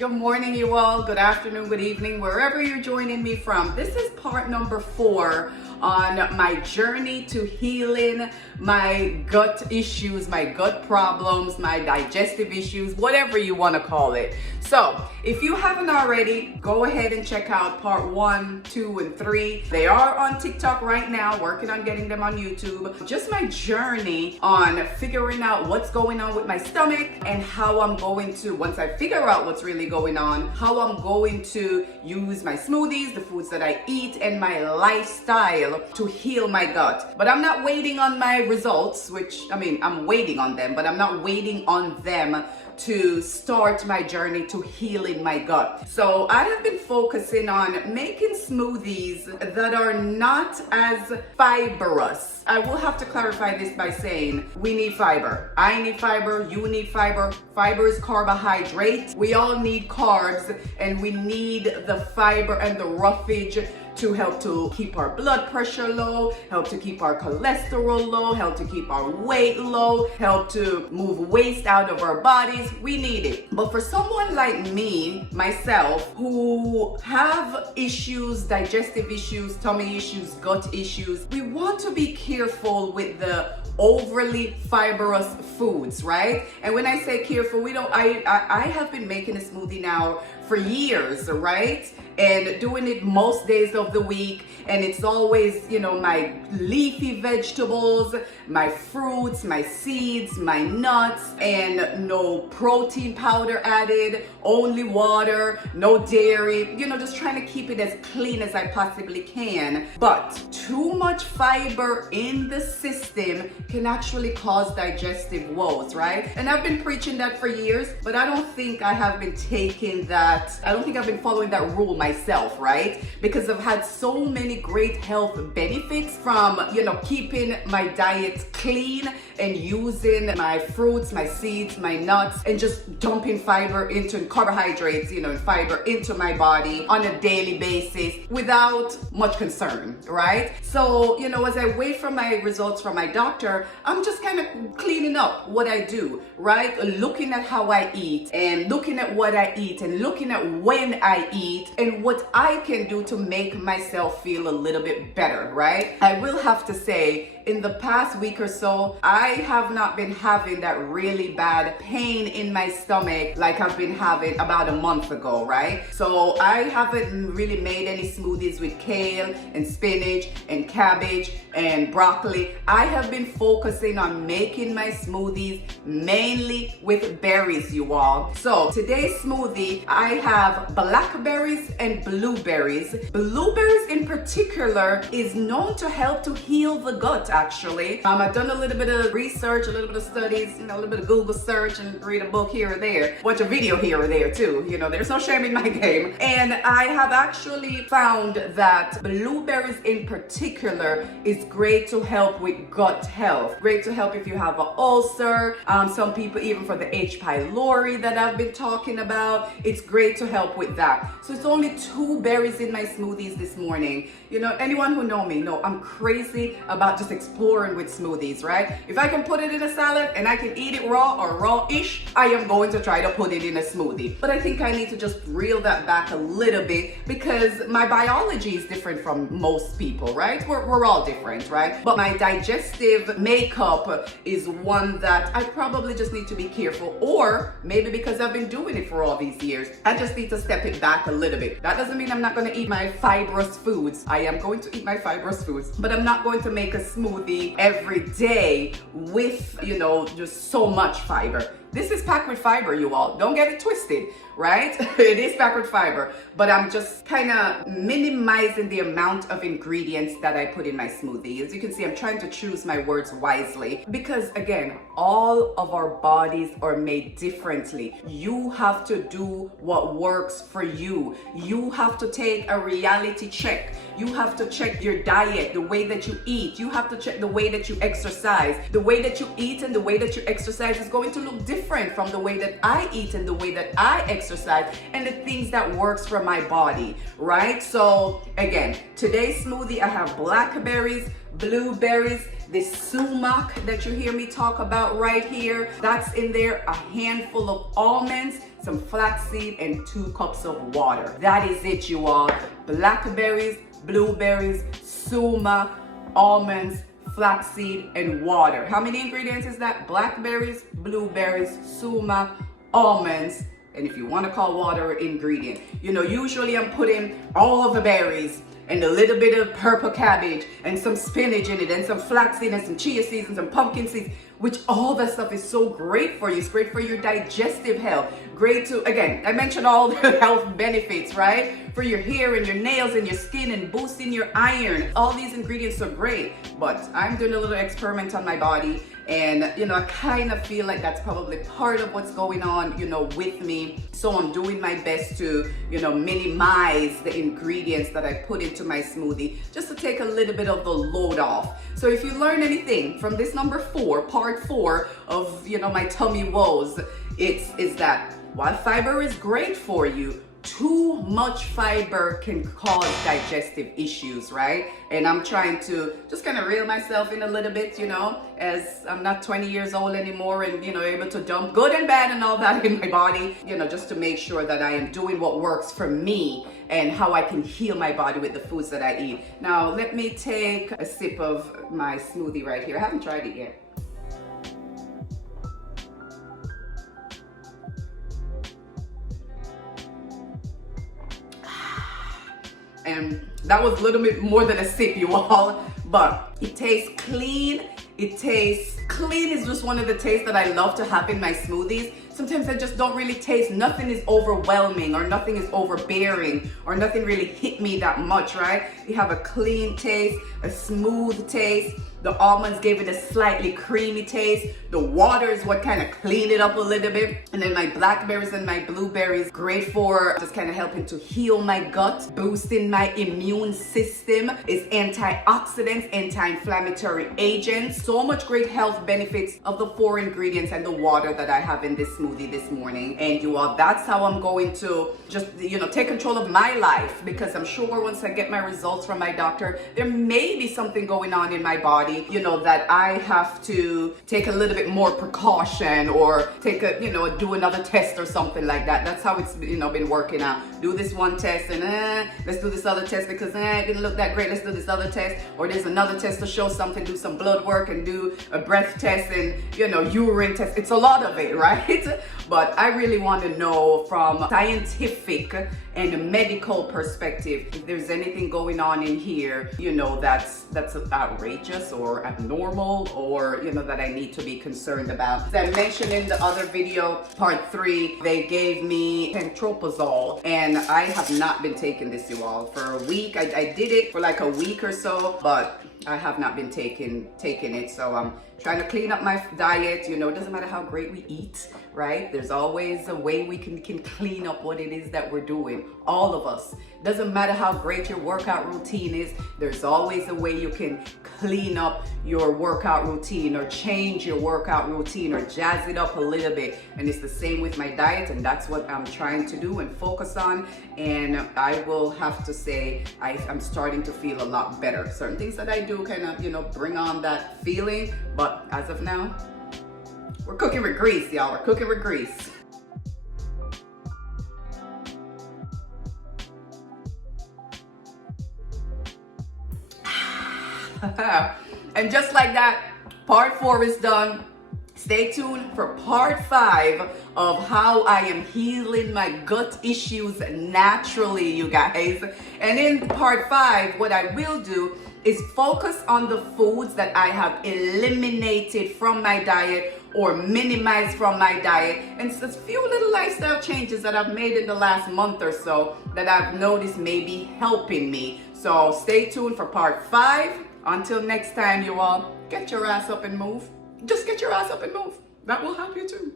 Good morning, you all. Good afternoon, good evening, wherever you're joining me from. This is part number 4 on my journey to healing my gut issues, my gut problems, my digestive issues, whatever you want to call it. So if you haven't already, go ahead and check out part 1, 2, and 3. They are on TikTok right now, working on getting them on YouTube. Just my journey on figuring out what's going on with my stomach and how I'm going to, once I figure out what's really going on, how I'm going to use my smoothies, the foods that I eat, and my lifestyle to heal my gut. But I'm not waiting on my results, which, I'm waiting on them, but I'm not waiting on them to start my journey to healing my gut. So I have been focusing on making smoothies that are not as fibrous. I will have to clarify this by saying we need fiber. I need fiber, you need fiber. Fiber is carbohydrate. We all need carbs, and we need the fiber and the roughage to help to keep our blood pressure low, help to keep our cholesterol low, help to keep our weight low, help to move waste out of our bodies. We need it. But for someone like me, myself, who have issues, digestive issues, tummy issues, gut issues, we want to be careful with the overly fibrous foods, right? And when I say careful, I have been making a smoothie now for years, right? And doing it most days of the week. And it's always, my leafy vegetables, my fruits, my seeds, my nuts, and no protein powder added, only water, no dairy, just trying to keep it as clean as I possibly can. But too much fiber in the system can actually cause digestive woes, right? And I've been preaching that for years, but I don't think I have been following that rule myself, right? Because I've had so many great health benefits from, keeping my diet clean and using my fruits, my seeds, my nuts, and just dumping fiber into carbohydrates, and fiber into my body on a daily basis without much concern, right? So, as I wait for my results from my doctor, I'm just kind of cleaning up what I do, right? Looking at how I eat and looking at what I eat and looking at when I eat and what I can do to make myself feel a little bit better, right? I will have to say, in the past week or so, I have not been having that really bad pain in my stomach like I've been having about a month ago, right? So I haven't really made any smoothies with kale and spinach and cabbage and broccoli. I have been focusing on making my smoothies mainly with berries, you all. So today's smoothie, I have blackberries and blueberries. Blueberries in particular is known to help to heal the gut, actually. I've done a little bit of research, a little bit of studies, a little bit of Google search and read a book here or there, watch a video here or there too. There's no shame in my game. And I have actually found that blueberries in particular is great to help with gut health. Great to help if you have an ulcer. Some people even for the H. pylori that I've been talking about. It's great to help with that. So it's only 2 berries in my smoothies this morning. Anyone who know me know I'm crazy about just exploring with smoothies, right? If I can put it in a salad and I can eat it raw or raw-ish, I am going to try to put it in a smoothie. But I think I need to just reel that back a little bit because my biology is different from most people, right? We're all different, right? But my digestive makeup is one that I probably just need to be careful, or maybe because I've been doing it for all these years, I just need to step it back a little bit. That doesn't mean I'm not going to eat my fibrous foods. I am going to eat my fibrous foods, but I'm not going to make a smoothie every day with, just so much fiber. This is packed with fiber, you all. Don't get it twisted, right? It is packed with fiber, but I'm just kind of minimizing the amount of ingredients that I put in my smoothie. As you can see, I'm trying to choose my words wisely because, again, all of our bodies are made differently. You have to do what works for you. You have to take a reality check. You have to check your diet, the way that you eat. You have to check the way that you exercise. The way that you eat and the way that you exercise is going to look different different from the way that I eat and the way that I exercise and the things that works for my body, right? So again, today's smoothie, I have blackberries, blueberries, this sumac that you hear me talk about right here, that's in there, a handful of almonds, some flaxseed, and 2 cups of water. That is it, you all. Blackberries, blueberries, sumac, almonds, flaxseed, and water. How many ingredients is that? Blackberries, blueberries, sumac, almonds, and if you want to call water an ingredient. You know, usually I'm putting all of the berries and a little bit of purple cabbage and some spinach in it and some flaxseed and some chia seeds and some pumpkin seeds, which all that stuff is so great for you. It's great for your digestive health. Great to, again, I mentioned all the health benefits, right? For your hair and your nails and your skin and boosting your iron. All these ingredients are great, but I'm doing a little experiment on my body, and you know, I kind of feel like that's probably part of what's going on, you know, with me. So I'm doing my best to, you know, minimize the ingredients that I put into my smoothie, just to take a little bit of the load off. So if you learn anything from this number 4, part 4 of, you know, my tummy woes, is that while fiber is great for you, too much fiber can cause digestive issues, right? And I'm trying to just kind of reel myself in a little bit, you know, as I'm not 20 years old anymore, and, you know, able to dump good and bad and all that in my body, you know, just to make sure that I am doing what works for me and how I can heal my body with the foods that I eat. Now, let me take a sip of my smoothie right here. I haven't tried it yet. And that was a little bit more than a sip, you all, but it tastes clean. Clean is just one of the tastes that I love to have in my smoothies. Sometimes I just don't really taste, nothing is overwhelming or nothing is overbearing or nothing really hit me that much, right? You have a clean taste, a smooth taste. The almonds gave it a slightly creamy taste. The water is what kind of cleaned it up a little bit. And then my blackberries and my blueberries, great for just kind of helping to heal my gut, boosting my immune system. It's antioxidants, anti-inflammatory agents. So much great health benefits of the 4 ingredients and the water that I have in this smoothie this morning. And you all, that's how I'm going to just, you know, take control of my life, because I'm sure once I get my results from my doctor, there may be something going on in my body, you know, that I have to take a little bit more precaution or take a, you know, do another test or something like that. That's how it's, you know, been working out. Do this one test and let's do this other test because it didn't look that great. Let's do this other test, or there's another test to show something, do some blood work and do a breath test and, you know, urine test. It's a lot of it, right? But I really want to know from scientific and medical perspective if there's anything going on in here, you know, that's outrageous or abnormal, or, you know, that I need to be concerned about. As I mentioned in the other video, part 3, they gave me pantoprazole, and I have not been taking this, you all, for a week. I did it for like a week or so, but I have not been taking it. So I'm trying to clean up my diet. You know, it doesn't matter how great we eat, right? There's always a way we can clean up what it is that we're doing. All of us. Doesn't matter how great your workout routine is, there's always a way you can clean up your workout routine or change your workout routine or jazz it up a little bit. And it's the same with my diet, and that's what I'm trying to do and focus on. And I will have to say I'm starting to feel a lot better. Certain things that I do kind of, you know, bring on that feeling, but as of now, we're cooking with grease, y'all. We're cooking with grease. And just like that, part 4 is done. Stay tuned for part 5 of how I am healing my gut issues naturally, you guys. And in part 5, what I will do is focus on the foods that I have eliminated from my diet or minimized from my diet, and a few little lifestyle changes that I've made in the last month or so that I've noticed may be helping me. So stay tuned for part 5. Until next time, you all, get your ass up and move. Just get your ass up and move. That will help you too.